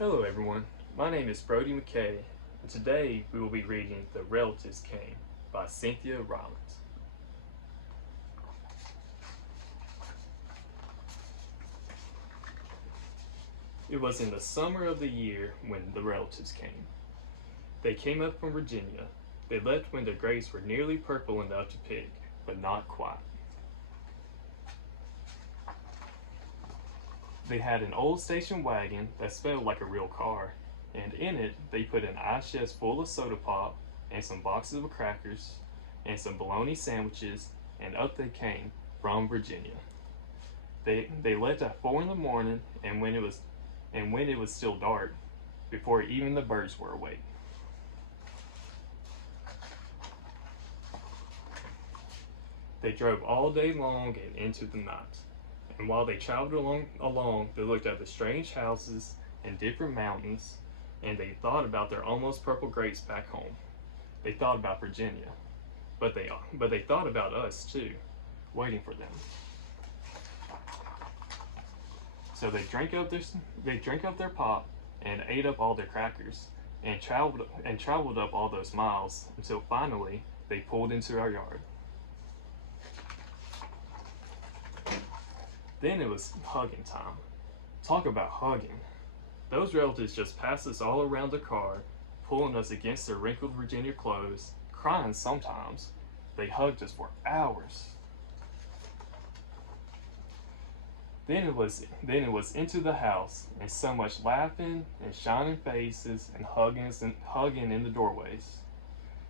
Hello everyone, my name is Brody McKay, and today we will be reading The Relatives Came by Cynthia Rollins. It was in the summer of the year when the relatives came. They came up from Virginia. They left when their grapes were nearly purple enough to pick, but not quite. They had an old station wagon that smelled like a real car, and in it they put an ice chest full of soda pop and some boxes of crackers and some bologna sandwiches, and up they came from Virginia. They left at 4 in the morning, and when it was still dark, before even the birds were awake. They drove all day long and into the night. And while they traveled along, they looked at the strange houses and different mountains, and they thought about their almost purple grapes back home. They thought about Virginia, but they thought about us too, waiting for them. So they drank up their pop and ate up all their crackers, and traveled up all those miles until finally they pulled into our yard. Then it was hugging time. Talk about hugging. Those relatives just passed us all around the car, pulling us against their wrinkled Virginia clothes, crying sometimes. They hugged us for hours. Then it was into the house, and so much laughing and shining faces and hugging in the doorways.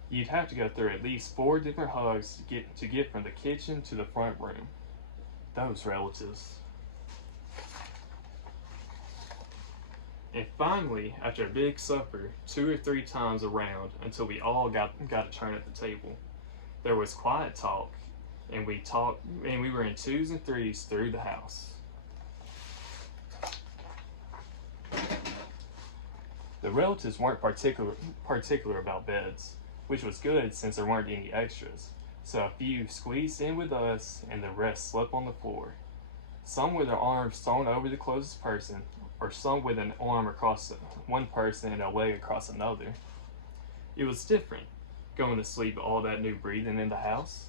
You'd have to go through at least 4 different hugs to get from the kitchen to the front room. Those relatives. And finally, after a big supper, 2 or 3 times around until we all got a turn at the table, there was quiet talk, and we were in twos and threes through the house. The relatives weren't particular about beds, which was good since there weren't any extras. So a few squeezed in with us, and the rest slept on the floor. Some with their arms thrown over the closest person, or some with an arm across one person and a leg across another. It was different, going to sleep with all that new breathing in the house.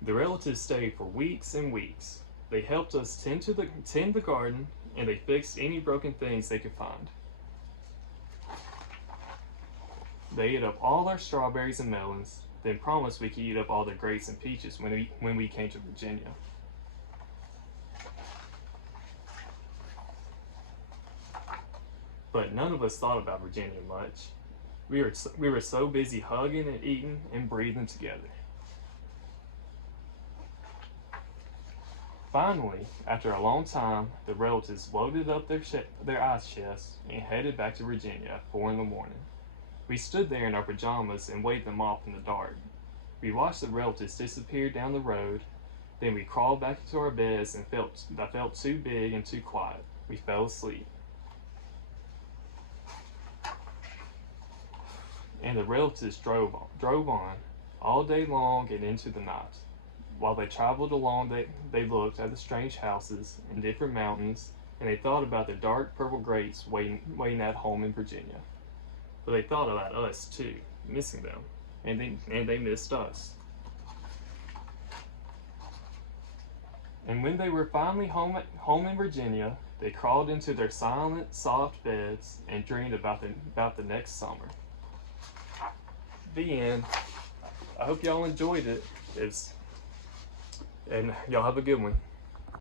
The relatives stayed for weeks and weeks. They helped us tend the garden, and they fixed any broken things they could find. They ate up all our strawberries and melons, then promised we could eat up all the grapes and peaches when we came to Virginia. But none of us thought about Virginia much. We were so busy hugging and eating and breathing together. Finally, after a long time, the relatives loaded up their ice chests and headed back to Virginia at 4 in the morning. We stood there in our pajamas and waved them off in the dark. We watched the relatives disappear down the road. Then we crawled back into our beds and felt too big and too quiet. We fell asleep. And the relatives drove on all day long and into the night. While they traveled along, they looked at the strange houses and different mountains, and they thought about the dark purple grapes waiting at home in Virginia. But they thought about us too, missing them, and they missed us. And when they were finally home in Virginia, they crawled into their silent, soft beds and dreamed about the next summer. The end. I hope y'all enjoyed it. And y'all have a good one.